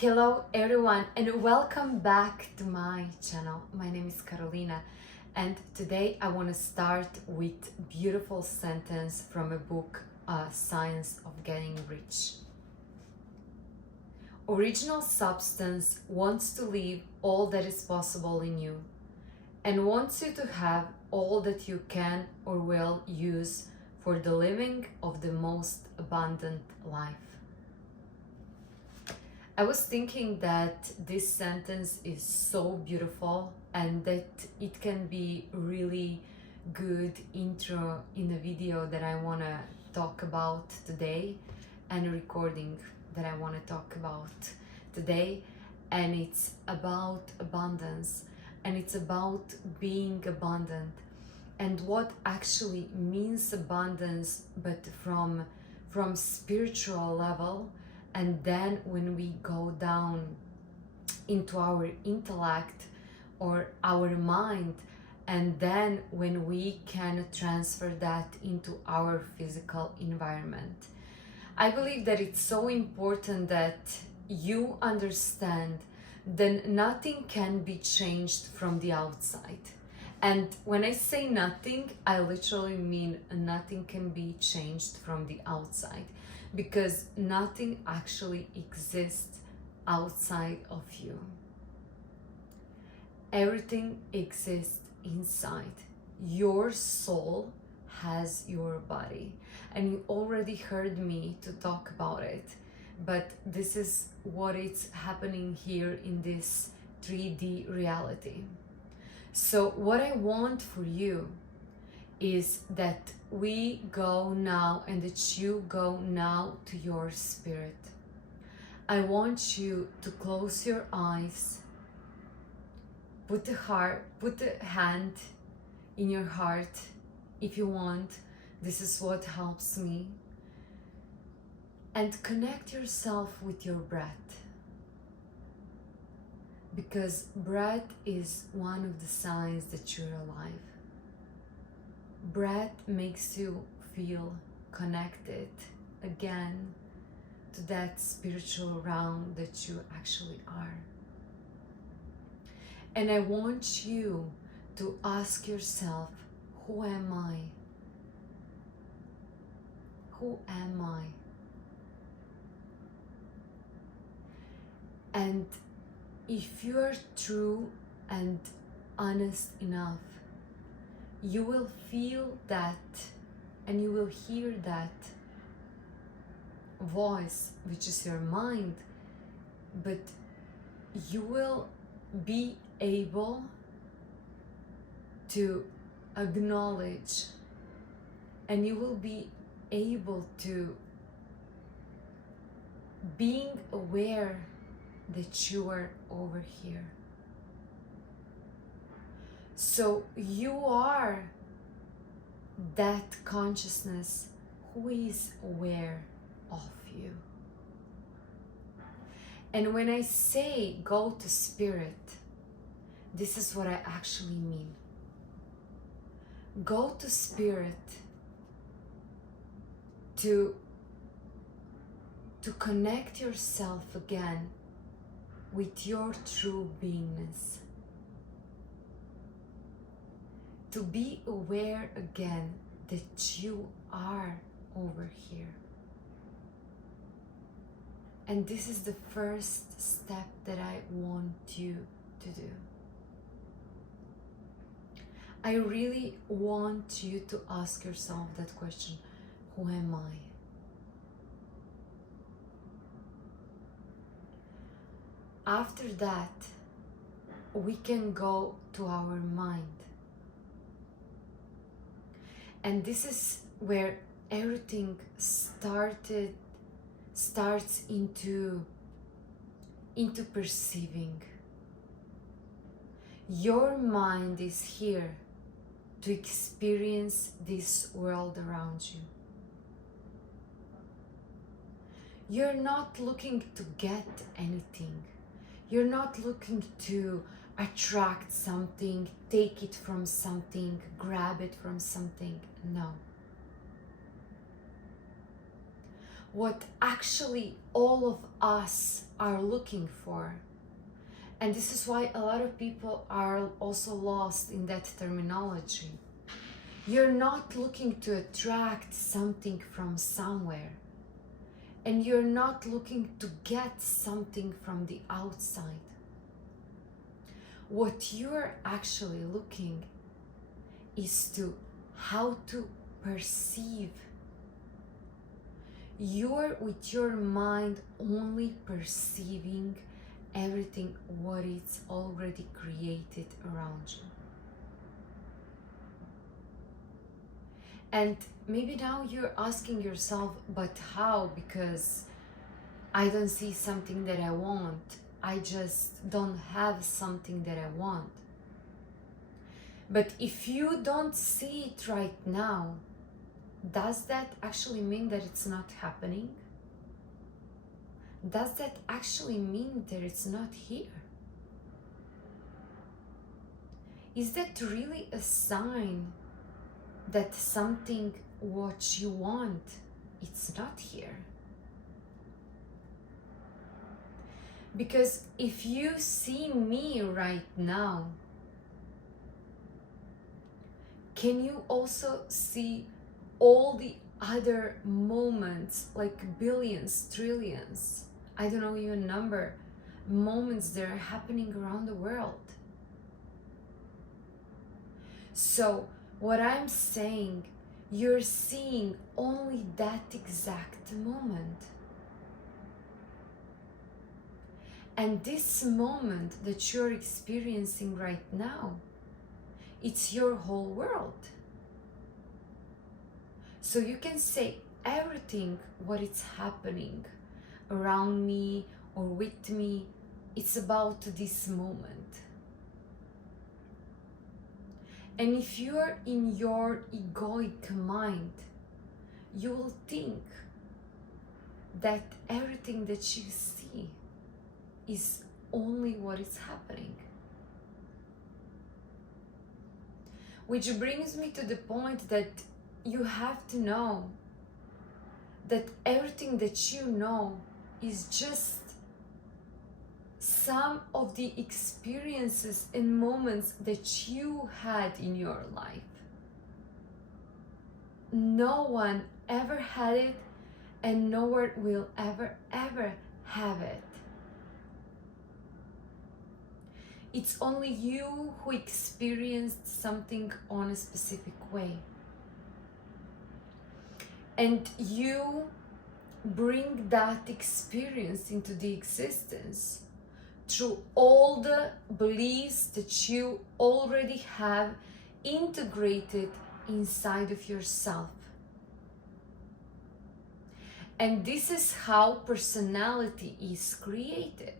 Hello everyone and welcome back to my channel. My name is Karolina and today I want to start with a beautiful sentence from a book, Science of Getting Rich. Original substance wants to live all that is possible in you and wants you to have all that you can or will use for the living of the most abundant life. I was thinking that this sentence is so beautiful and that it can be really good intro in a video that I want to talk about today and a recording that I want to talk about today, and it's about abundance and it's about being abundant and what actually means abundance, but from spiritual level. And then when we go down into our intellect or our mind, and then when we can transfer that into our physical environment. I believe that it's so important that you understand that nothing can be changed from the outside. And when I say nothing, I literally mean nothing can be changed from the outside, because nothing actually exists outside of you. Everything exists inside. Your soul has your body, and you already heard me to talk about it, but this is what is happening here in this 3D reality. So what I want for you is that we go now and that you go now to your spirit. I want you to close your eyes, put a hand in your heart if you want. This is what helps me. And connect yourself with your breath, because breath is one of the signs that you're alive. Breath makes you feel connected again to that spiritual realm that you actually are. And I want you to ask yourself, who am I? Who am I? And if you are true and honest enough, you will feel that and you will hear that voice, which is your mind, but you will be able to acknowledge and you will be able to being aware that you are over here. So you are that consciousness who is aware of you. And when I say go to spirit, this is what I actually mean. Go to spirit to connect yourself again with your true beingness. To be aware again that you are over here. And this is the first step that I want you to do. I really want you to ask yourself that question, who am I? After that, we can go to our mind. And this is where everything starts into perceiving. Your mind is here to experience this world around you. You're not looking to get anything. You're not looking to attract something, take it from something, grab it from something. No. what actually all of us are looking for. And this is why a lot of people are also lost in that terminology. You're not looking to attract something from somewhere, and you're not looking to get something from the outside. What you're actually looking is to how to perceive. You're with your mind only perceiving everything what it's already created around you. And maybe now you're asking yourself, but how? Because I don't see something that I want. I just don't have something that I want. But if you don't see it right now, does that actually mean that it's not happening? Does that actually mean that it's not here? Is that really a sign that something what you want, it's not here? Because if you see me right now, can you also see all the other moments, like billions, trillions, I don't know your number, moments that are happening around the world? So what I'm saying, you're seeing only that exact moment. And this moment that you're experiencing right now, it's your whole world. So you can say everything what is happening around me or with me, it's about this moment. And if you're in your egoic mind, you will think that everything that you see is only what is happening. Which brings me to the point that you have to know that everything that you know is just some of the experiences and moments that you had in your life. No one ever had it, and no one will ever have it. It's only you who experienced something on a specific way. And you bring that experience into the existence through all the beliefs that you already have integrated inside of yourself. And this is how personality is created.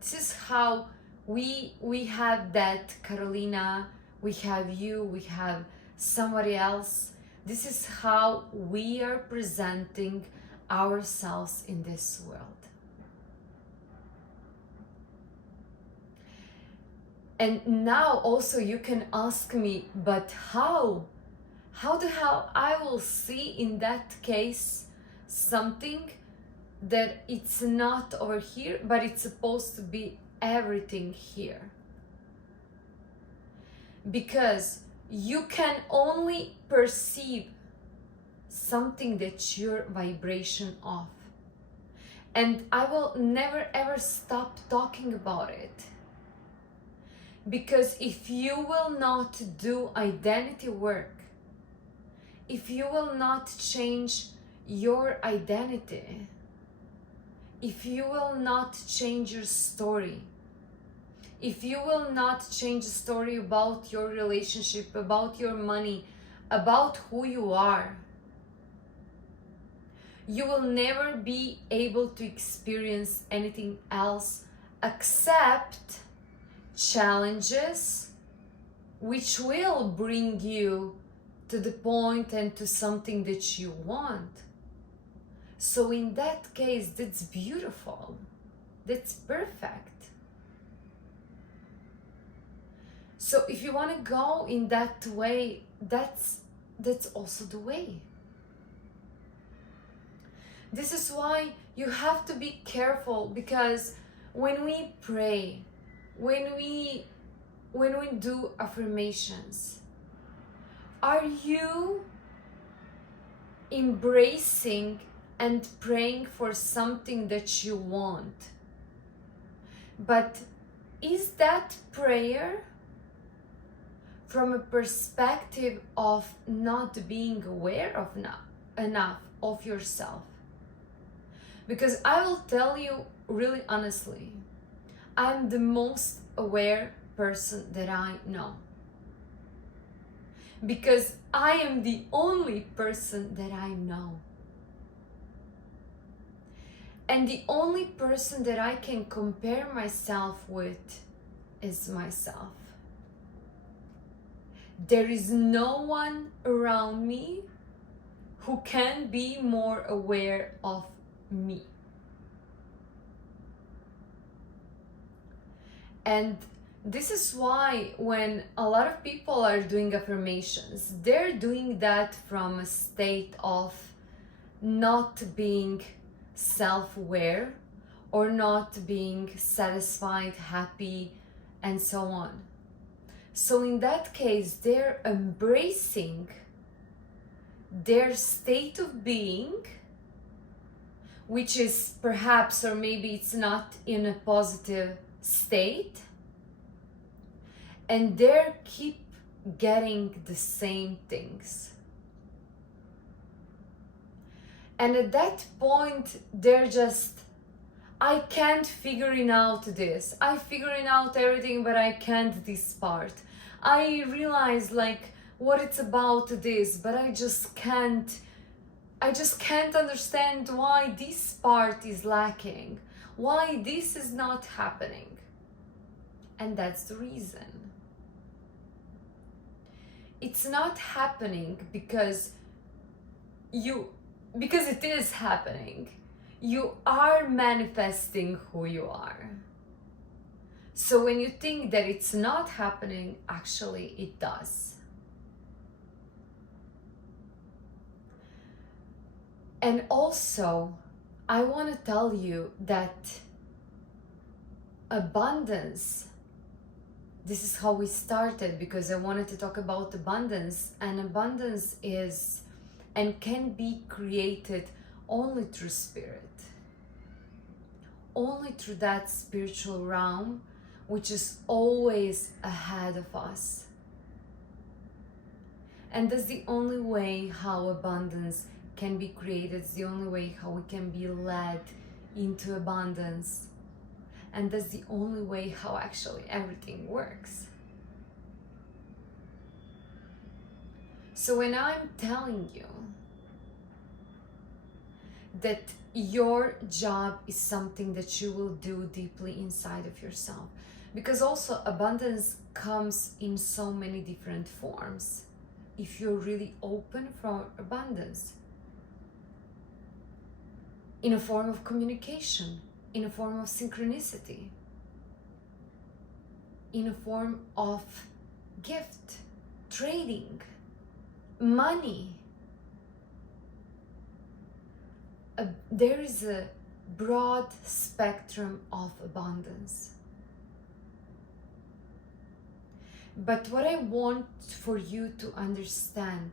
This is how we have that Carolina, we have you, we have somebody else. This is how we are presenting ourselves in this world. And now also you can ask me, but how? How the hell I will see in that case something that it's not over here, but it's supposed to be everything here? Because you can only perceive something that's your vibration of. And I will never ever stop talking about it. Because if you will not do identity work, if you will not change your identity, if you will not change your story, if you will not change the story about your relationship, about your money, about who you are, you will never be able to experience anything else except challenges which will bring you to the point and to something that you want. So in that case, that's beautiful. That's perfect. So if you want to go in that way, that's also the way. This is why you have to be careful, because when we pray, when we do affirmations, are you embracing and praying for something that you want? But is that prayer from a perspective of not being aware of enough of yourself? Because I will tell you really honestly, I'm the most aware person that I know. Because I am the only person that I know. And the only person that I can compare myself with is myself. There is no one around me who can be more aware of me. And this is why when a lot of people are doing affirmations, they're doing that from a state of not being self-aware or not being satisfied, happy, and so on. So in that case, they're embracing their state of being, which is perhaps, or maybe it's not in a positive state, and they keep getting the same things. And at that point, they're just, I can't figuring out this. I figuring out everything, but I can't this part. I realize like what it's about this, but I just can't understand why this part is lacking, why this is not happening. And that's the reason. It's not happening because it is happening. You are manifesting who you are. So when you think that it's not happening, actually it does. And also, I want to tell you that abundance, this is how we started, because I wanted to talk about abundance, and abundance is and can be created only through spirit, only through that spiritual realm which is always ahead of us. And that's the only way how abundance can be created. It's the only way how we can be led into abundance. And that's the only way how actually everything works. So when I'm telling you that your job is something that you will do deeply inside of yourself, because also abundance comes in so many different forms if you're really open for abundance. In a form of communication, in a form of synchronicity, in a form of gift, trading, money. There is a broad spectrum of abundance. But what I want for you to understand,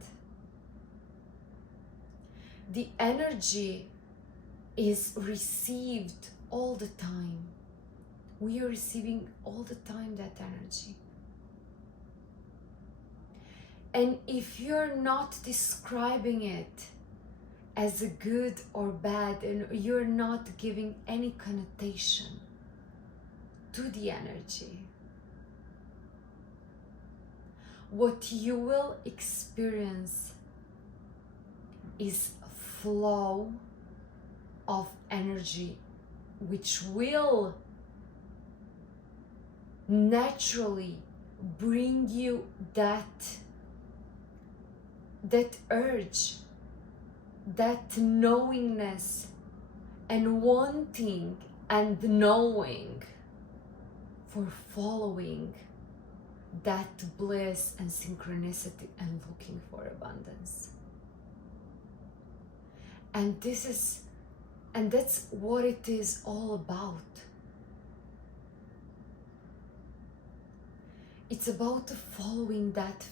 the energy is received all the time. We are receiving all the time that energy. And if you're not describing it as a good or bad, and you're not giving any connotation to the energy, what you will experience is a flow of energy which will naturally bring you that urge, that knowingness and wanting and knowing for following that bliss and synchronicity and looking for abundance. And this is And that's what it is all about. It's about following that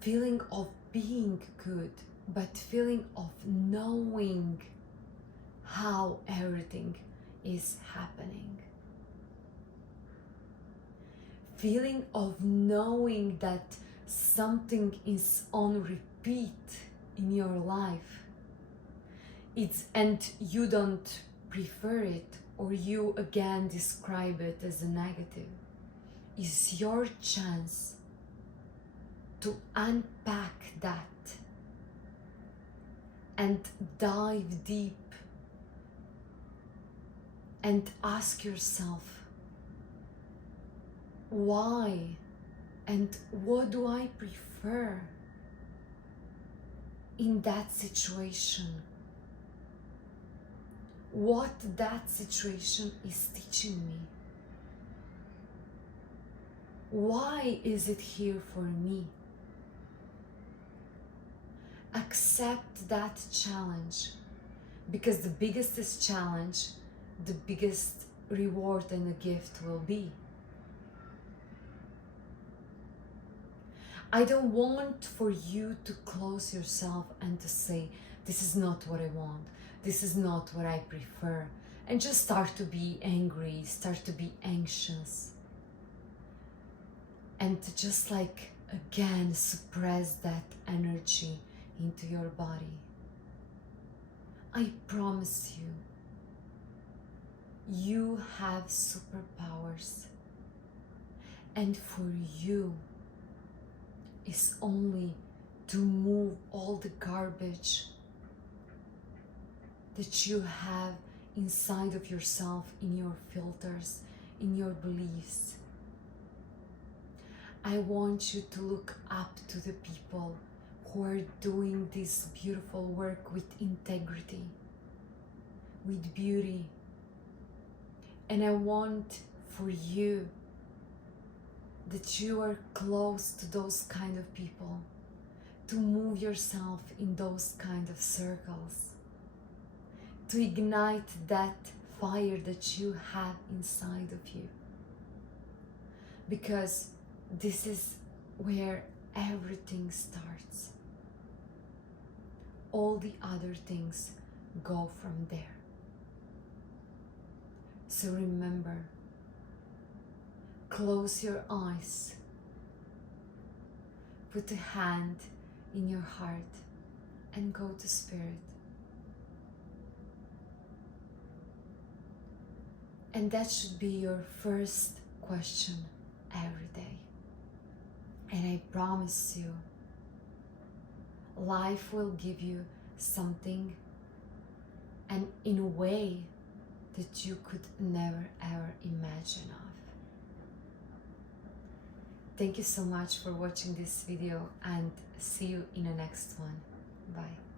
feeling of being good, but feeling of knowing how everything is happening. Feeling of knowing that something is on repeat in your life. And you don't prefer it, or you again describe it as a negative. It's your chance to unpack that and dive deep and ask yourself, why and what do I prefer in that situation? What that situation is teaching me? Why is it here for me? Accept that challenge, because the biggest challenge, the biggest reward and the gift will be. I don't want for you to close yourself and to say, this is not what I want, this is not what I prefer, and just start to be angry, start to be anxious, and to just like again suppress that energy into your body. I promise you, you have superpowers, and for you is only to move all the garbage that you have inside of yourself, in your filters, in your beliefs. I want you to look up to the people who are doing this beautiful work with integrity, with beauty. And I want for you that you are close to those kind of people, to move yourself in those kind of circles, to ignite that fire that you have inside of you. Because this is where everything starts. All the other things go from there. So remember, close your eyes, put a hand in your heart, and go to Spirit. And that should be your first question every day. And I promise you, life will give you something, and in a way that you could never ever imagine of. Thank you so much for watching this video, and see you in the next one. Bye.